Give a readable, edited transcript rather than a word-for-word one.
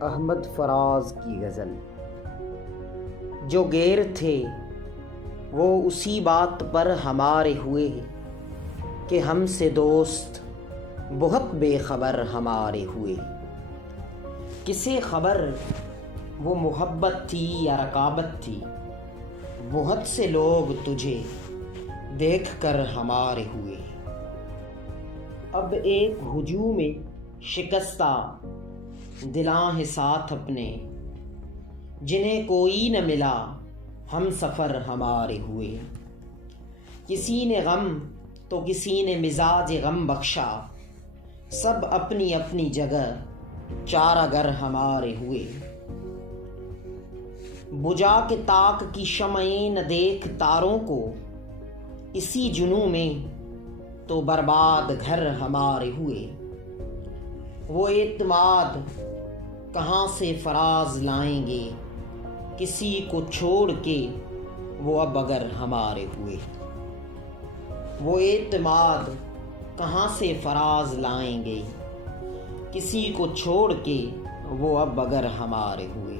احمد فراز کی غزل۔ جو غیر تھے وہ اسی بات پر ہمارے ہوئے کہ ہم سے دوست بہت بے خبر ہمارے ہوئے۔ کسے خبر وہ محبت تھی یا رقابت تھی، بہت سے لوگ تجھے دیکھ کر ہمارے ہوئے۔ اب ایک ہجوم شکستہ دلاں ہے ساتھ اپنے، جنہیں کوئی نہ ملا ہم سفر ہمارے ہوئے۔ کسی نے غم تو کسی نے مزاج غم بخشا، سب اپنی اپنی جگہ چارہ گر ہمارے ہوئے۔ بجھا کے طاق کی شمعیں نہ دیکھ تاروں کو، اسی جنوں میں تو برباد گھر ہمارے ہوئے۔ وہ اعتماد کہاں سے فراز لائیں گے، کسی کو چھوڑ کے وہ اب اگر ہمارے ہوئے۔ وہ اعتماد کہاں سے فراز لائیں گے، کسی کو چھوڑ کے وہ اب اگر ہمارے ہوئے۔